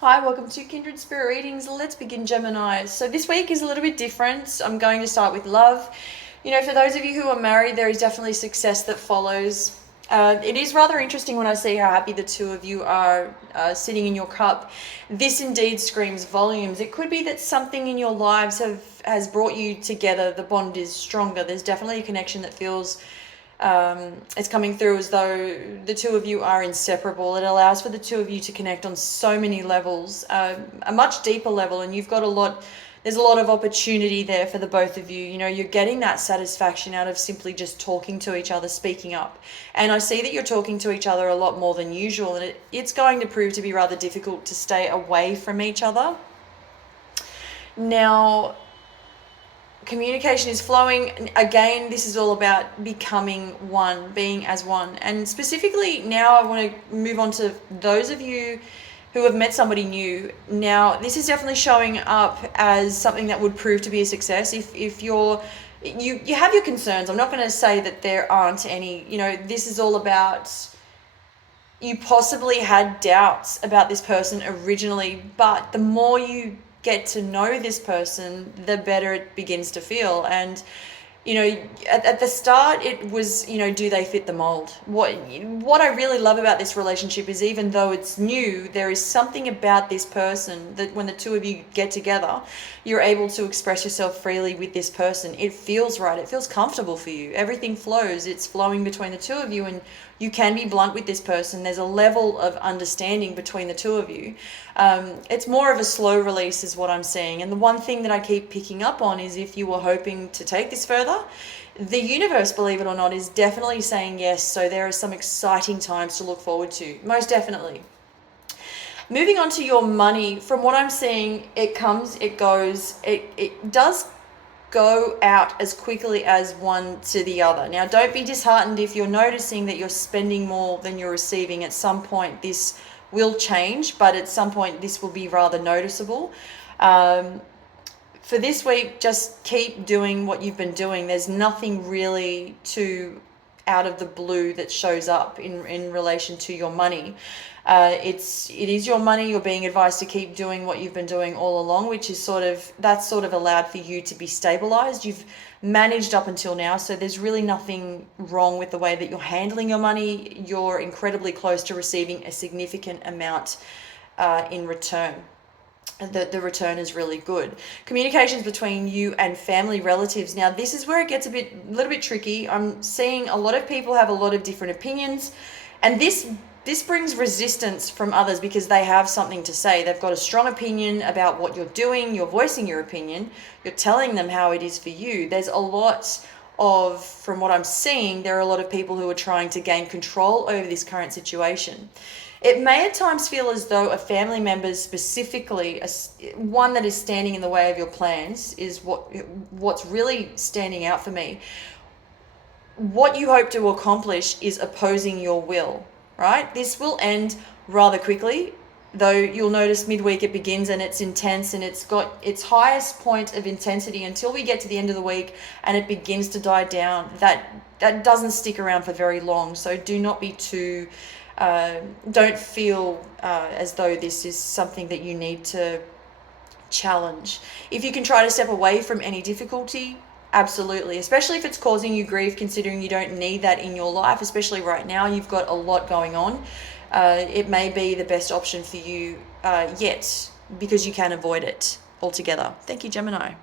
Hi, welcome to Kindred Spirit Readings. Let's begin, Gemini. So this week is a little bit different. I'm going to start with love. For those of you who are married, there is definitely success that follows. It is rather interesting when I see how happy the two of you are sitting in your cup. This indeed screams volumes. It could be that something in your lives has brought you together. The bond is stronger. There's definitely a connection that feels it's coming through as though the two of you are inseparable. It allows for the two of you to connect on so many levels, a much deeper level, and there's a lot of opportunity there for the both of you. You're getting that satisfaction out of simply just talking to each other, speaking up. And I see that you're talking to each other a lot more than usual, and it's going to prove to be rather difficult to stay away from each other. Now, communication is flowing. Again, this is all about becoming one, being as one. And specifically now I want to move on to those of you who have met somebody new. Now, this is definitely showing up as something that would prove to be a success. If you have your concerns, I'm not going to say that there aren't any. This is all about, you possibly had doubts about this person originally, but the more you get to know this person, the better it begins to feel. And at the start it was, do they fit the mold? What I really love about this relationship is, even though it's new, there is something about this person that when the two of you get together, you're able to express yourself freely with this person. It feels right. It feels comfortable for you. Everything flows. It's flowing between the two of you, and you can be blunt with this person. There's a level of understanding between the two of you. It's more of a slow release is what I'm seeing. And the one thing that I keep picking up on is, if you were hoping to take this further, the universe, believe it or not, is definitely saying yes. So there are some exciting times to look forward to, most definitely. Moving on to your money, from what I'm seeing, it comes, it goes, it does go out as quickly as one to the other. Now, don't be disheartened if you're noticing that you're spending more than you're receiving. At some point, this will change, but at some point, this will be rather noticeable. For this week, just keep doing what you've been doing. There's nothing really too out of the blue that shows up in relation to your money. It is your money. You're being advised to keep doing what you've been doing all along, which is that's allowed for you to be stabilized. You've managed up until now, so there's really nothing wrong with the way that you're handling your money. You're incredibly close to receiving a significant amount in return. The return is really good. Communications between you and family relatives. Now, this is where it gets a little bit tricky. I'm seeing a lot of people have a lot of different opinions, and this brings resistance from others because they have something to say. They've got a strong opinion about what you're doing. You're voicing your opinion. You're telling them how it is for you. There's a lot of, from what I'm seeing, there are a lot of people who are trying to gain control over this current situation. It may at times feel as though a family member, specifically one that is standing in the way of your plans, is what's really standing out for me. What you hope to accomplish is opposing your will, right? This will end rather quickly, though you'll notice midweek it begins and it's intense, and it's got its highest point of intensity until we get to the end of the week and it begins to die down. That doesn't stick around for very long, so do not be too... don't feel as though this is something that you need to challenge. If you can try to step away from any difficulty, absolutely, especially if it's causing you grief, considering you don't need that in your life, especially right now. You've got a lot going on. It may be the best option for you yet, because you can avoid it altogether. Thank you, Gemini.